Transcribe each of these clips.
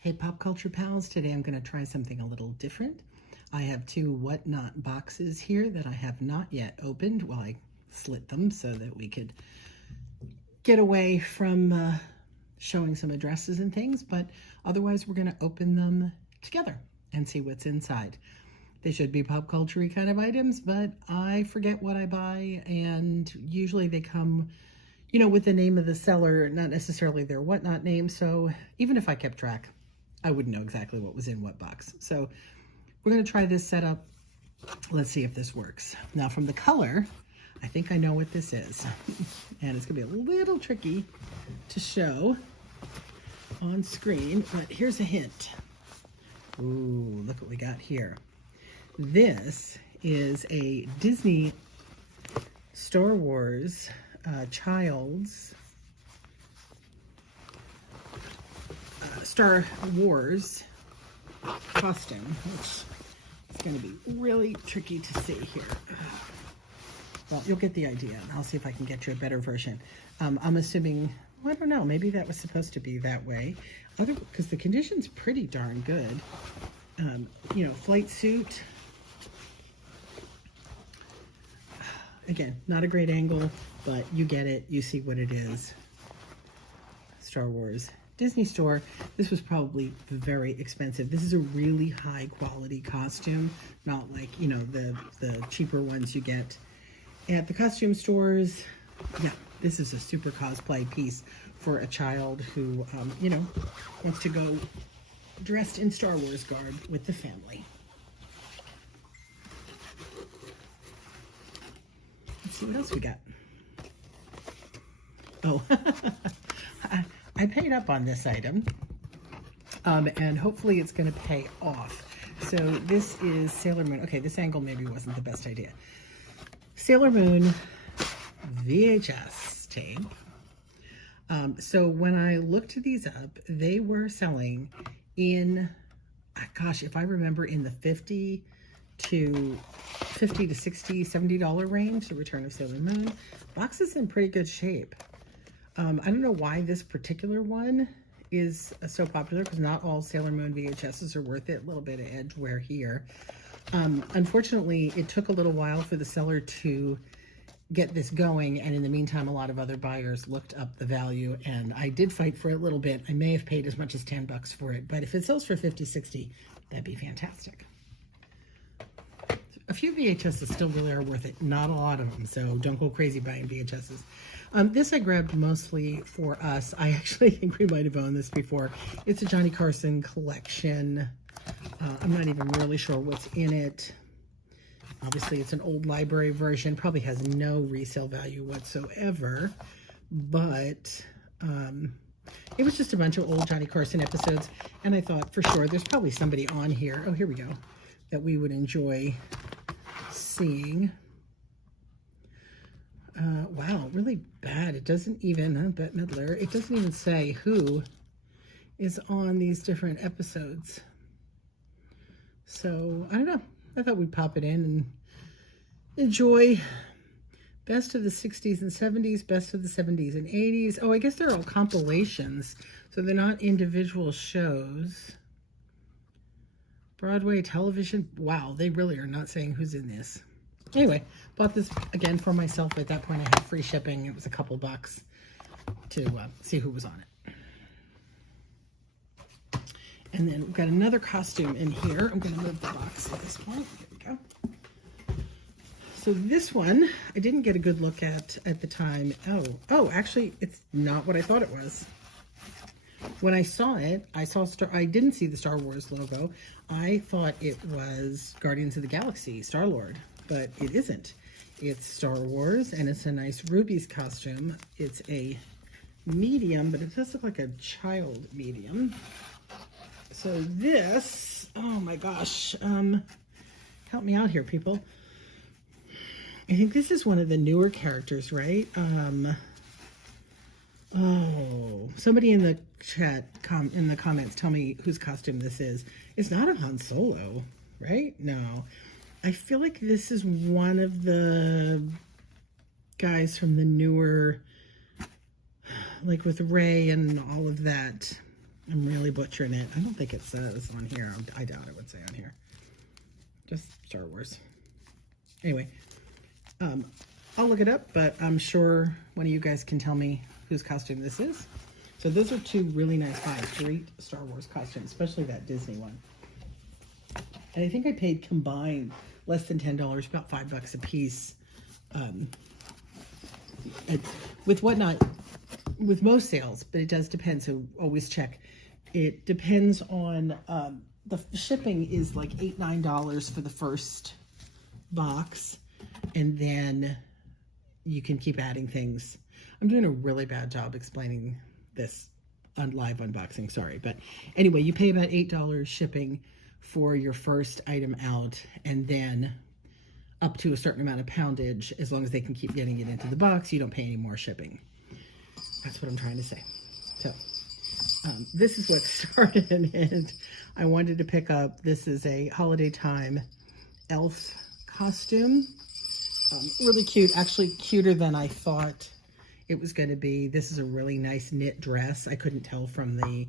Hey Pop Culture Pals, today I'm going to try something a little different. I have two Whatnot boxes here that I have not yet opened. Well, I slit them so that we could get away from showing some addresses and things, but otherwise we're going to open them together and see what's inside. They should be pop culture-y kind of items, but I forget what I buy, and usually they come, with the name of the seller, not necessarily their Whatnot name, so even if I kept track, I wouldn't know exactly what was in what box. So we're going to try this setup. Let's see if this works. Now from the color, I think I know what this is. And it's going to be a little tricky to show on screen, but here's a hint. Ooh, look what we got here. This is a Disney Star Wars child's Star Wars costume, which is going to be really tricky to see here. Well, you'll get the idea, and I'll see if I can get you a better version. I'm assuming, well, I don't know, maybe that was supposed to be that way, because the condition's pretty darn good. Flight suit. Again, not a great angle, but you get it. You see what it is. Star Wars Disney store. This was probably very expensive. This is a really high quality costume, not like, the cheaper ones you get at the costume stores. Yeah, this is a super cosplay piece for a child who, wants to go dressed in Star Wars garb with the family. Let's see what else we got. Oh, I paid up on this item, and hopefully it's going to pay off. So this is Sailor Moon. Okay, this angle maybe wasn't the best idea. Sailor Moon VHS tape. So when I looked these up, they were selling in, gosh, if I remember, in the $50 to $60, $70 range, the Return of Sailor Moon. Box is in pretty good shape. I don't know why this particular one is so popular, because not all Sailor Moon VHSs are worth it. A little bit of edge wear here. Unfortunately, it took a little while for the seller to get this going, and in the meantime, a lot of other buyers looked up the value, and I did fight for it a little bit. I may have paid as much as $10 for it, but if it sells for $50, $60, that'd be fantastic. A few VHSs still really are worth it. Not a lot of them, so don't go crazy buying VHSs. This I grabbed mostly for us. I actually think we might have owned this before. It's a Johnny Carson collection. I'm not even really sure what's in it. Obviously, it's an old library version. Probably has no resale value whatsoever. But it was just a bunch of old Johnny Carson episodes. And I thought, for sure, there's probably somebody on here. Oh, here we go. That we would enjoy seeing. Wow, really bad. It doesn't even, Bette Midler, it doesn't even say who is on these different episodes. So, I don't know. I thought we'd pop it in and enjoy best of the 60s and 70s, best of the 70s and 80s. Oh, I guess they're all compilations, so they're not individual shows. Broadway television. Wow, they really are not saying who's in this. Anyway, bought this again for myself. At that point, I had free shipping. It was a couple bucks to see who was on it. And then we've got another costume in here. I'm going to move the box at this point. Here we go. So this one, I didn't get a good look at the time. Oh, actually, it's not what I thought it was. When I saw it, I didn't see the Star Wars logo. I thought it was Guardians of the Galaxy, Star-Lord, but it isn't. It's Star Wars, and it's a nice Ruby's costume. It's a medium, but it does look like a child medium. So this, oh my gosh, help me out here, people. I think this is one of the newer characters, right? Oh, somebody in the chat, in the comments, tell me whose costume this is. It's not a Han Solo, right? No. I feel like this is one of the guys from the newer, like with Rey and all of that. I'm really butchering it. I don't think it says on here. I doubt it would say on here. Just Star Wars. Anyway, I'll look it up, but I'm sure one of you guys can tell me whose costume this is. So those are two really nice finds. Great Star Wars costumes, especially that Disney one. And I think I paid combined less than $10, about $5 a piece. With Whatnot, with most sales, but it does depend, so always check. It depends on, the shipping is like $8, $9 for the first box, and then you can keep adding things. I'm doing a really bad job explaining this on live unboxing, sorry. But anyway, you pay about $8 shipping for your first item out, and then up to a certain amount of poundage, as long as they can keep getting it into the box, you don't pay any more shipping. That's what I'm trying to say. So this is what started it. I wanted to pick up, this is a holiday time elf costume. Really cute, actually cuter than I thought it was going to be. This is a really nice knit dress. I couldn't tell from the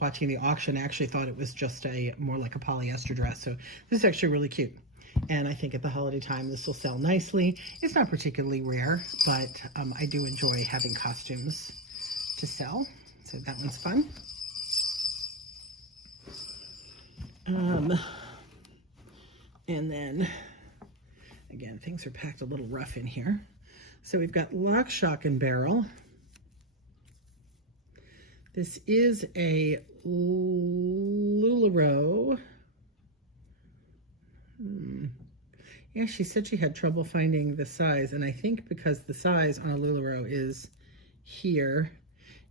watching the auction. I actually thought it was just a more like a polyester dress. So this is actually really cute. And I think at the holiday time, this will sell nicely. It's not particularly rare, but I do enjoy having costumes to sell. So that one's fun. And then, again, things are packed a little rough in here. So we've got Lock, Shock, and Barrel. This is a LuLaRoe. Yeah, she said she had trouble finding the size, and I think because the size on a LuLaRoe is here,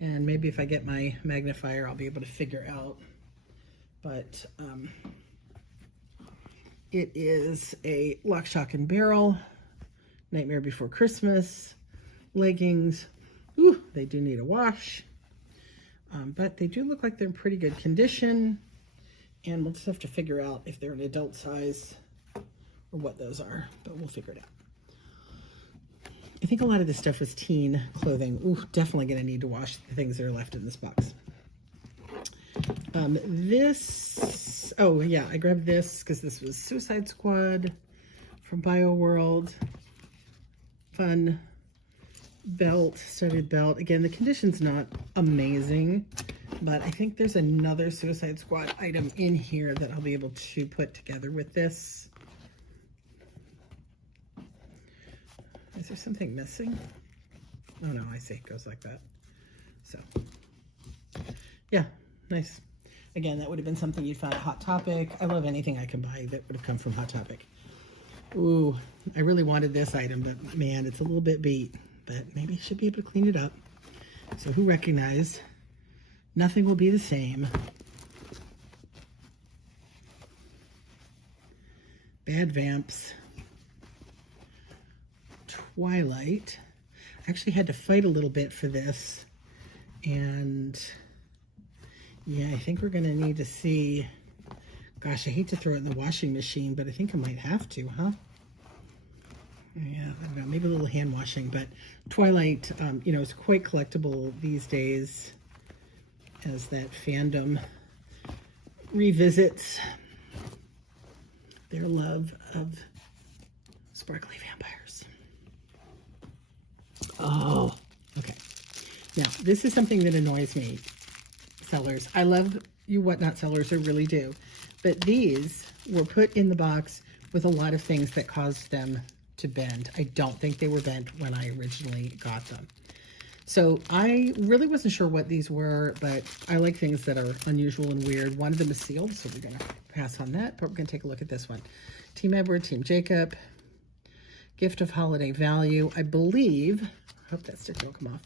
and maybe if I get my magnifier, I'll be able to figure out. But it is a Lock, Shock, and Barrel, Nightmare Before Christmas, leggings. Ooh, they do need a wash, but they do look like they're in pretty good condition, and we'll just have to figure out if they're an adult size or what those are, but we'll figure it out. I think a lot of this stuff is teen clothing. Ooh, definitely gonna need to wash the things that are left in this box. Oh yeah, I grabbed this because this was Suicide Squad from BioWorld. Fun belt, studded belt. Again, the condition's not amazing, but I think there's another Suicide Squad item in here that I'll be able to put together with this. Is there something missing? Oh no, I see, it goes like that. So, yeah, nice. Again, that would have been something you'd find at Hot Topic. I love anything I can buy that would have come from Hot Topic. Ooh, I really wanted this item, but man, it's a little bit beat. But maybe I should be able to clean it up. So who recognized? Nothing will be the same. Bad Vamps. Twilight. I actually had to fight a little bit for this. And yeah, I think we're going to need to see. Gosh, I hate to throw it in the washing machine, but I think I might have to, huh? Yeah, I don't know, maybe a little hand washing, but Twilight, you know, is quite collectible these days as that fandom revisits their love of sparkly vampires. Oh, okay. Now, this is something that annoys me, sellers. I love you Whatnot sellers, I really do. But these were put in the box with a lot of things that caused them to bend. I don't think they were bent when I originally got them. So I really wasn't sure what these were, but I like things that are unusual and weird. One of them is sealed, so we're going to pass on that, but we're going to take a look at this one. Team Edward, Team Jacob, gift of holiday value. I believe, I hope that sticker will come off,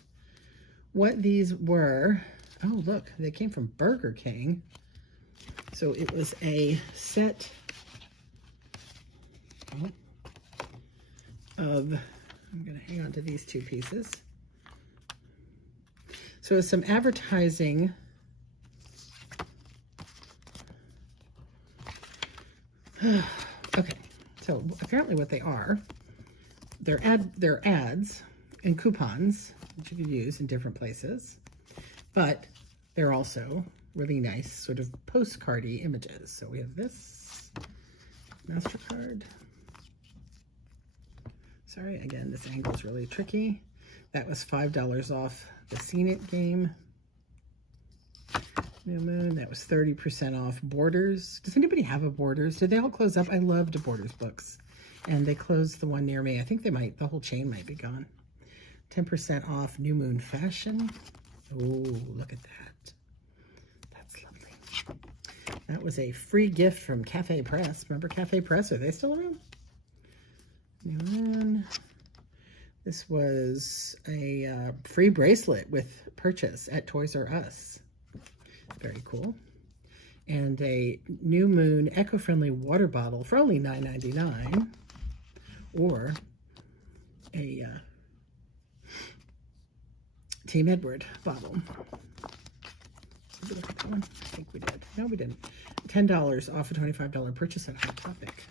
what these were. Oh, look, they came from Burger King. So it was a set of, I'm going to hang on to these two pieces. So it's some advertising. Okay, so apparently what they are, they're ads and coupons that you can use in different places. But they're also really nice sort of postcardy images. So we have this MasterCard. Sorry, again, this angle is really tricky. That was $5 off the Seen It game. New Moon, that was 30% off Borders. Does anybody have a Borders? Did they all close up? I loved Borders books. And they closed the one near me. I think they might, the whole chain might be gone. 10% off New Moon Fashion. Oh, look at that. That's lovely. That was a free gift from Cafe Press. Remember Cafe Press? Are they still around? New Moon. This was a free bracelet with purchase at Toys R Us. Very cool. And a New Moon eco-friendly water bottle for only $9.99. Or a Team Edward bottle. Did we look at that one? I think we did. No, we didn't. $10 off a $25 purchase at Hot Topic.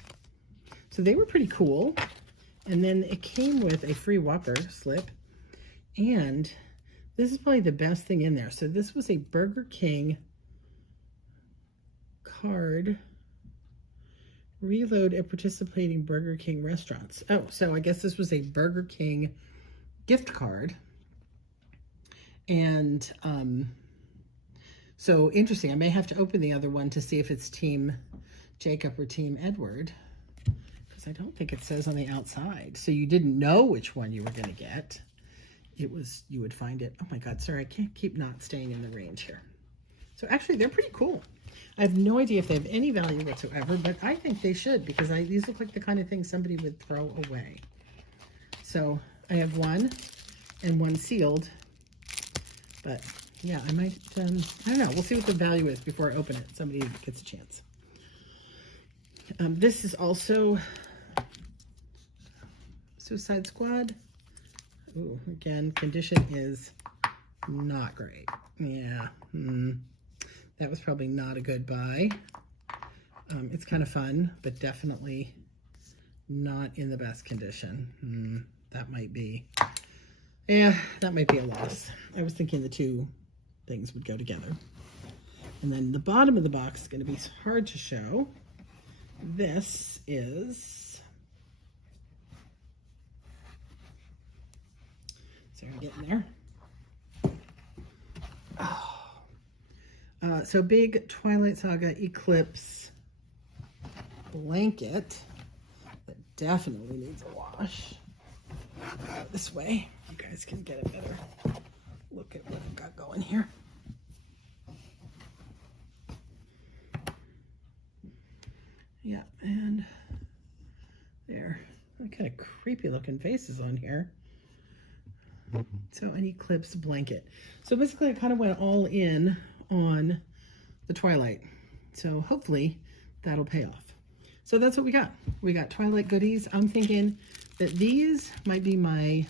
So they were pretty cool. And then it came with a free Whopper slip. And this is probably the best thing in there. So this was a Burger King card. Reload at participating Burger King restaurants. Oh, so I guess this was a Burger King gift card. And so interesting. I may have to open the other one to see if it's Team Jacob or Team Edward. I don't think it says on the outside. So you didn't know which one you were going to get. It was, you would find it. Oh my God, sorry, I can't keep not staying in the range here. So actually, they're pretty cool. I have no idea if they have any value whatsoever, but I think they should because these look like the kind of things somebody would throw away. So I have one and one sealed, but yeah, I might, I don't know. We'll see what the value is before I open it. Somebody gets a chance. This is also Suicide Squad. Ooh, again, condition is not great. Yeah, that was probably not a good buy. It's kind of fun, but definitely not in the best condition. That might be, yeah, that might be a loss. I was thinking the two things would go together. And then the bottom of the box is going to be hard to show. This is, sorry, I'm getting there. Oh. So big Twilight Saga Eclipse blanket that definitely needs a wash. This way, you guys can get a better look at what I've got going here. Yeah, and there. Kind of creepy looking faces on here. So an Eclipse blanket. So basically I kind of went all in on the Twilight. So hopefully that'll pay off. So that's what we got. We got Twilight goodies. I'm thinking that these might be my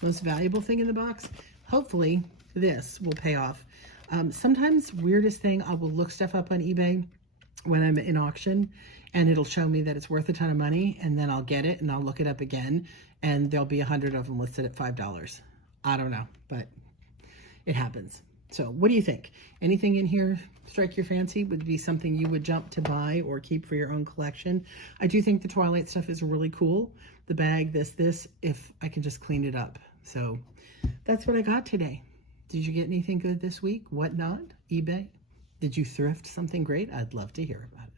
most valuable thing in the box. Hopefully this will pay off. Sometimes weirdest thing, I will look stuff up on eBay when I'm in auction and it'll show me that it's worth a ton of money, and then I'll get it and I'll look it up again and there'll be 100 of them listed at $5. I don't know, but it happens. So what do you think? Anything in here strike your fancy? Would be something you would jump to buy or keep for your own collection? I do think the Twilight stuff is really cool. The bag, this, if I can just clean it up. So that's what I got today. Did you get anything good this week? What not? eBay? Did you thrift something great? I'd love to hear about it.